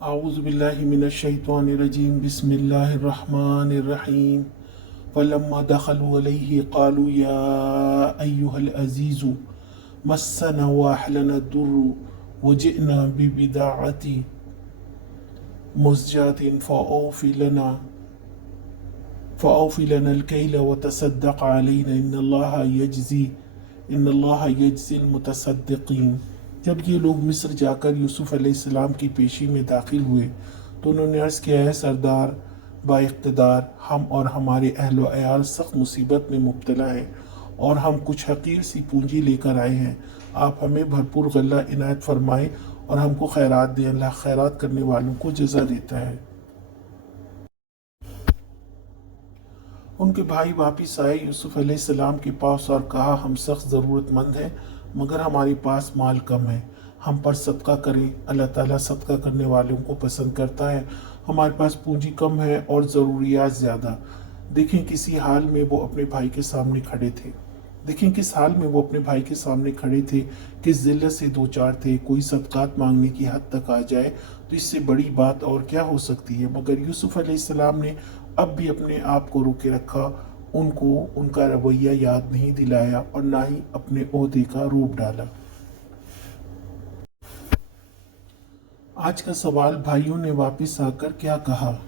अऊज़ु बिल्लाहि मिनश शैतानिर रजीम बिस्मिल्लाहिर रहमानिर रहीम फलम्मा दखलू अलैहि क़ालू या अय्युहल अज़ीज़ु मस्सना व अहलना दुर्रु वजिअना बिबिदाअति मुज़जातिन फ़अौफ़ि लना अल-कैल वतसद्दक़ अलैना इन्नल्लाह यजज़िल मुतसद्दिक़ीन। जब ये लोग मिस्र जाकर यूसुफ अलैहिस्सलाम की पेशी में दाखिल हुए तो उन्होंने अर्ज़ किया, है सरदार बाइक़्तिदार, हम और हमारे अहल व अयाल सख्त मुसीबत में मुब्तला हैं और हम कुछ हक़ीर सी पूंजी लेकर आए हैं। आप हमें भरपूर गल्ला इनायत फरमाएं और हमको खैरात दें। अल्लाह खैरात करने वालों को जज़ा देता है। उनके भाई वापिस आए यूसुफ अलैहिस्सलाम के पास और कहा, हम सख्त ज़रूरतमंद हैं मगर हमारे पास माल कम है, हम पर सदका करें। अल्लाह ताला सदका करने वालों को पसंद करता है। हमारे पास पूंजी कम है और ज़रूरियात ज़्यादा। देखें किसी हाल में वो अपने भाई के सामने खड़े थे देखें किस हाल में वो अपने भाई के सामने खड़े थे, किस ज़िल्लत से दो चार थे। कोई सदकात मांगने की हद तक आ जाए तो इससे बड़ी बात और क्या हो सकती है। मगर यूसुफ अलैहिस्सलाम ने अब भी अपने आप को रोके रखा, उनको उनका रवैया याद नहीं दिलाया और ना ही अपने ओहदे का रूप डाला। आज का सवाल, भाइयों ने वापस आकर क्या कहा।